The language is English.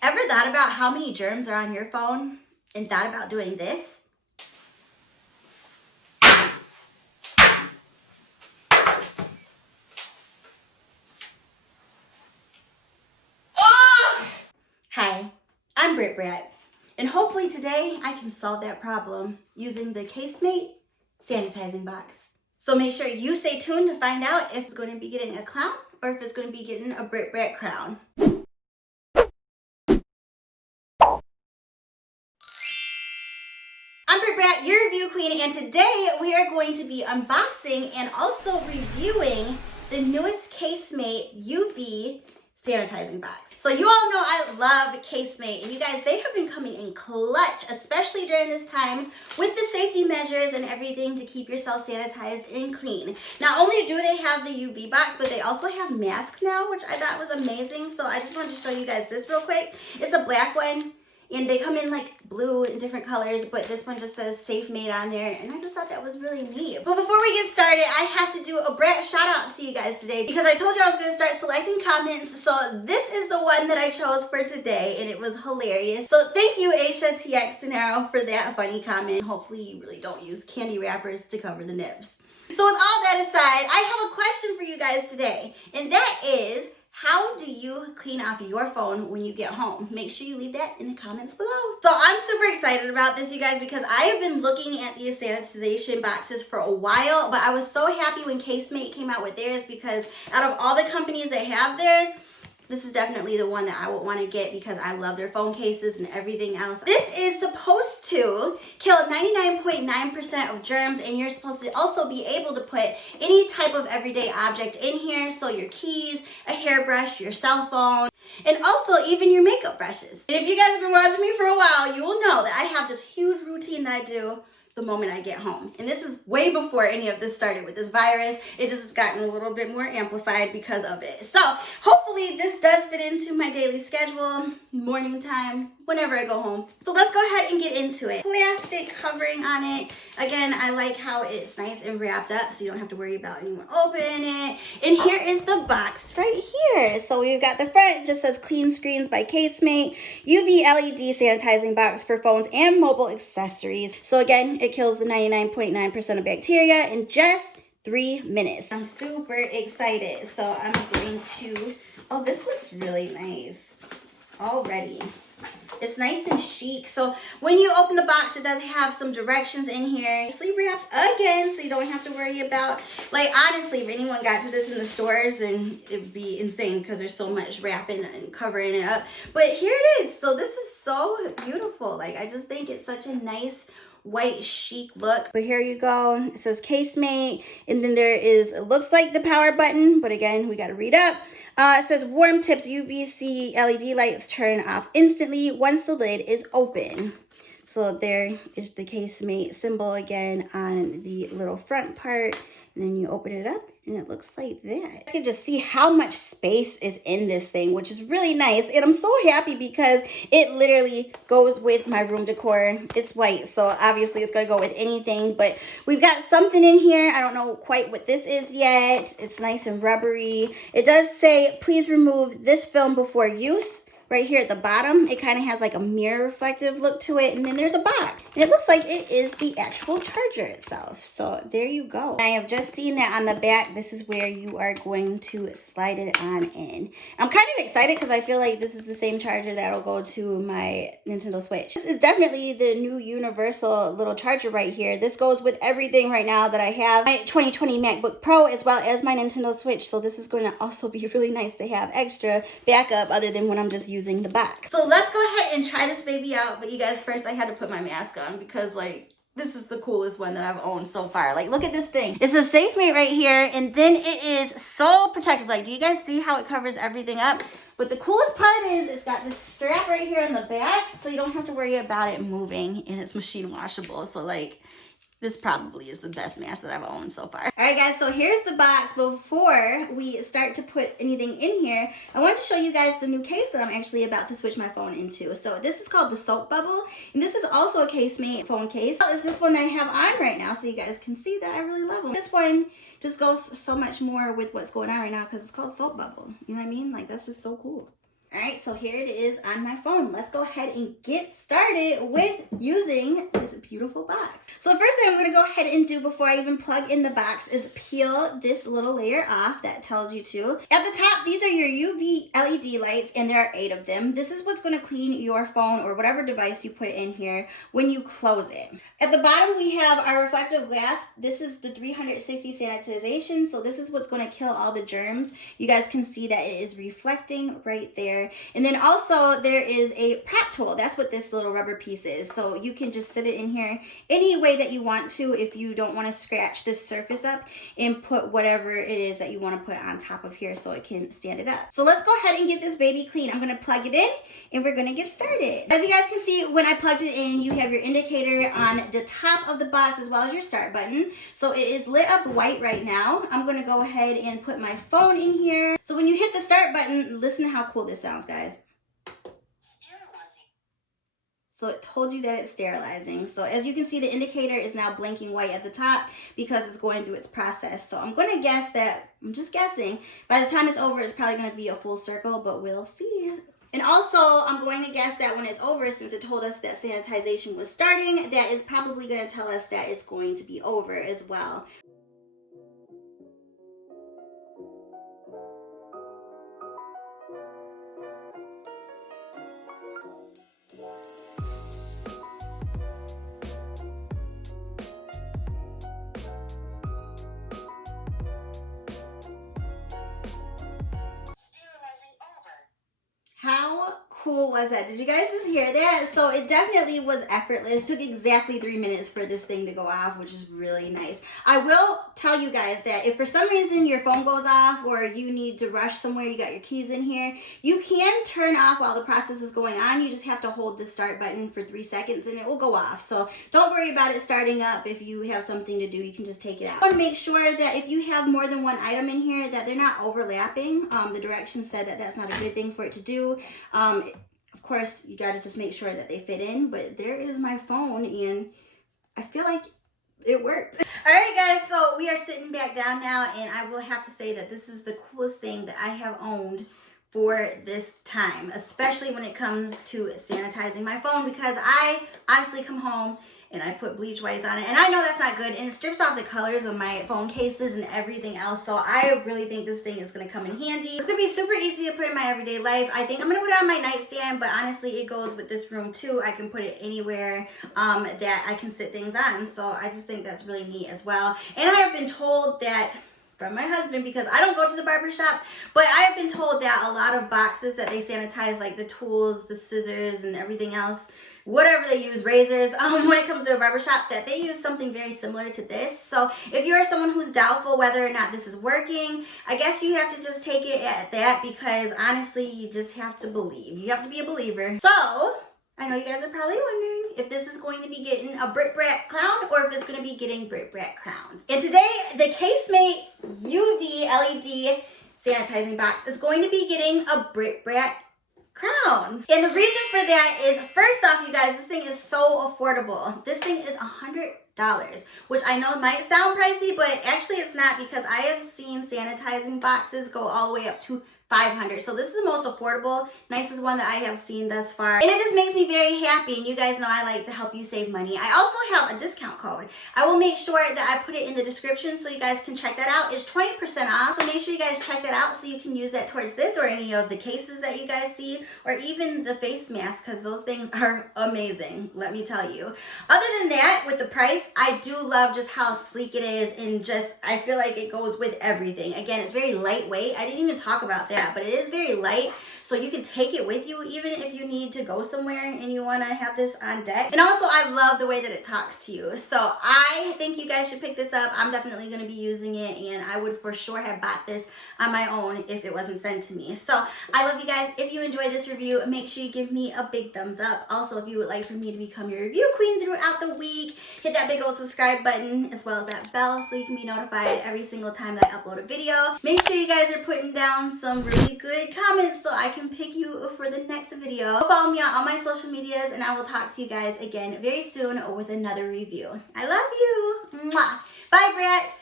Ever thought about how many germs are on your phone and thought about doing this? Hi, I'm Brit Brat, and hopefully today I can solve that problem using the Casemate sanitizing box. So make sure you stay tuned to find out if it's going to be getting a clown or if it's going to be getting a Brit Brat Clown. I'm Brit Brat, your review queen, and today we are going to be unboxing and also reviewing the newest Casemate UV sanitizing box. So you all know I love Casemate, and you guys, they have been coming in clutch, especially during this time with the safety measures and everything to keep yourself sanitized and clean. Not only do they have the UV box, but they also have masks now, which I thought was amazing. So I just wanted to show you guys this real quick. It's a black one. And they come in like blue and different colors, but this one just says Safe Made on there. And I just thought that was really neat. But before we get started, I have to do a Brat shout out to you guys today because I told you I was gonna start selecting comments. So this is the one that I chose for today, and it was hilarious. So thank you, Aisha TX Denaro, for that funny comment. Hopefully you really don't use candy wrappers to cover the nibs. So with all that aside, I have a question for you guys today, and that is, how do you clean off your phone when you get home? Make sure you leave that in the comments below. So I'm super excited about this, you guys, because I have been looking at these sanitization boxes for a while, but I was so happy when Casemate came out with theirs because out of all the companies that have theirs, this is definitely the one that I would want to get because I love their phone cases and everything else. This is supposed to kill 99.9% of germs, and you're supposed to also be able to put any type of everyday object in here. So your keys, a hairbrush, your cell phone, and also even your makeup brushes. And if you guys have been watching me for a while, you will know that I have this huge routine that I do the moment I get home. And this is way before any of this started with this virus. It just has gotten a little bit more amplified because of it. So hopefully this does fit into my daily schedule, morning time, whenever I go home. So let's go ahead and get into it. Plastic covering on it. Again, I like how it's nice and wrapped up so you don't have to worry about anyone opening it. And here is the box right here. So we've got the front, just says Clean Screens by Casemate, UV LED sanitizing box for phones and mobile accessories. So again, it kills the 99.9% of bacteria in just 3 minutes. I'm super excited. So I'm going to, oh, this looks really nice already. It's nice and chic. So when you open the box, it does have some directions in here. Nicely wrapped again, so you don't have to worry about, like, honestly, if anyone got to this in the stores, then it would be insane because there's so much wrapping and covering it up. But here it is. So this is so beautiful. Like, I just think it's such a nice white chic look. But here you go. It says Casemate, and then there is, it looks like the power button, but again, we got to read up. It says warm tips, UVC LED lights turn off instantly once the lid is open. So there is the Casemate symbol again on the little front part, and then you open it up and it looks like that. You can just see how much space is in this thing, which is really nice. And I'm so happy because it literally goes with my room decor. It's white, so obviously it's gonna go with anything, but we've got something in here. I don't know quite what this is yet. It's nice and rubbery. It does say, please remove this film before use. Right here at the bottom, it kind of has like a mirror reflective look to it, and then there's a box. And it looks like it is the actual charger itself. So there you go. I have just seen that on the back. This is where you are going to slide it on in. I'm kind of excited because I feel like this is the same charger that'll go to my Nintendo Switch. This is definitely the new universal little charger right here. This goes with everything right now that I have. My 2020 MacBook Pro as well as my Nintendo Switch. So this is going to also be really nice to have extra backup other than when I'm just using the box. So let's go ahead and try this baby out. But you guys, first I had to put my mask on because, like, this is the coolest one that I've owned so far. Like, look at this thing. It's a Safe Mate right here, and then it is so protective. Like, do you guys see how it covers everything up? But the coolest part is it's got this strap right here in the back, so you don't have to worry about it moving, and it's machine washable. So, like, this probably is the best mask that I've owned so far. All right, guys, so here's the box. Before we start to put anything in here, I wanted to show you guys the new case that I'm actually about to switch my phone into. So this is called the Soap Bubble, and this is also a Casemate phone case. This is this one that I have on right now, so you guys can see that I really love them. This one just goes so much more with what's going on right now because it's called Soap Bubble. You know what I mean? Like, that's just so cool. All right, so here it is on my phone. Let's go ahead and get started with using this beautiful box. So the first thing I'm gonna go ahead and do before I even plug in the box is peel this little layer off that tells you to. At the top, these are your UV LED lights, and there are 8 of them. This is what's gonna clean your phone or whatever device you put in here when you close it. At the bottom, we have our reflective glass. This is the 360 sanitization, so this is what's gonna kill all the germs. You guys can see that it is reflecting right there. And then also there is a prop tool. That's what this little rubber piece is. So you can just sit it in here any way that you want to if you don't want to scratch this surface up, and put whatever it is that you want to put on top of here so it can stand it up. So let's go ahead and get this baby clean. I'm going to plug it in and we're going to get started. As you guys can see, when I plugged it in, you have your indicator on the top of the box as well as your start button. So it is lit up white right now. I'm going to go ahead and put my phone in here. So when you hit the start button, listen to how cool this sounds, guys. So it told you that it's sterilizing. So as you can see, the indicator is now blinking white at the top because it's going through its process. So I'm going to guess that, I'm just guessing, by the time it's over, it's probably going to be a full circle, but we'll see. And also, I'm going to guess that when it's over, since it told us that sanitization was starting, that is probably going to tell us that it's going to be over as well. How cool was that? Did you guys just hear that? So it definitely was effortless. It took exactly 3 minutes for this thing to go off, which is really nice. I will tell you guys that if for some reason your phone goes off or you need to rush somewhere, you got your keys in here, you can turn off while the process is going on. You just have to hold the start button for 3 seconds and it will go off. So don't worry about it starting up. If you have something to do, you can just take it out. I want to make sure that if you have more than one item in here, that they're not overlapping. The directions said that that's not a good thing for it to do. Of course, you got to just make sure that they fit in, but there is my phone and I feel like it worked. All right, guys, so we are sitting back down now, and I will have to say that this is the coolest thing that I have owned for this time, especially when it comes to sanitizing my phone, because I honestly come home and I put bleach whites on it, and I know that's not good, and it strips off the colors of my phone cases and everything else. So I really think this thing is going to come in handy. It's going to be super easy to put in my everyday life. I think I'm going to put it on my nightstand, but honestly it goes with this room too. I can put it anywhere that I can sit things on, so I just think that's really neat as well. And I have been told that from my husband, because I don't go to the barber shop, but I have been told that a lot of boxes that they sanitize, like the tools, the scissors, and everything else, whatever they use, razors, when it comes to a barber shop, that they use something very similar to this. So if you are someone who's doubtful whether or not this is working, I guess you have to just take it at that, because honestly, you just have to believe. You have to be a believer. So I know you guys are probably wondering if this is going to be getting a Brit Brat Clown or if it's going to be getting Brit Brat Crowns. And today, the Casemate UV LED sanitizing box is going to be getting a Brit Brat Crown. And the reason for that is, first off, you guys, this thing is so affordable. This thing is $100, which I know might sound pricey, but actually it's not, because I have seen sanitizing boxes go all the way up to $500. So this is the most affordable, nicest one that I have seen thus far. And it just makes me very happy. And you guys know I like to help you save money. I also have a discount code. I will make sure that I put it in the description so you guys can check that out. It's 20% off. So make sure you guys check that out so you can use that towards this or any of the cases that you guys see, or even the face masks, because those things are amazing, let me tell you. Other than that, with the price, I do love just how sleek it is, and just, I feel like it goes with everything. Again, it's very lightweight. I didn't even talk about that, but it is very light, so you can take it with you even if you need to go somewhere and you want to have this on deck. And also, I love the way that it talks to you, so I think you guys should pick this up. I'm definitely going to be using it, and I would for sure have bought this on my own if it wasn't sent to me. So I love you guys. If you enjoyed this review, make sure you give me a big thumbs up. Also, if you would like for me to become your review queen throughout the week, hit that big old subscribe button as well as that bell so you can be notified every single time that I upload a video. Make sure you guys are putting down some really good comments so I can pick you for the next video. Follow me on all my social medias, and I will talk to you guys again very soon with another review. I love you. Mwah. Bye, Brats.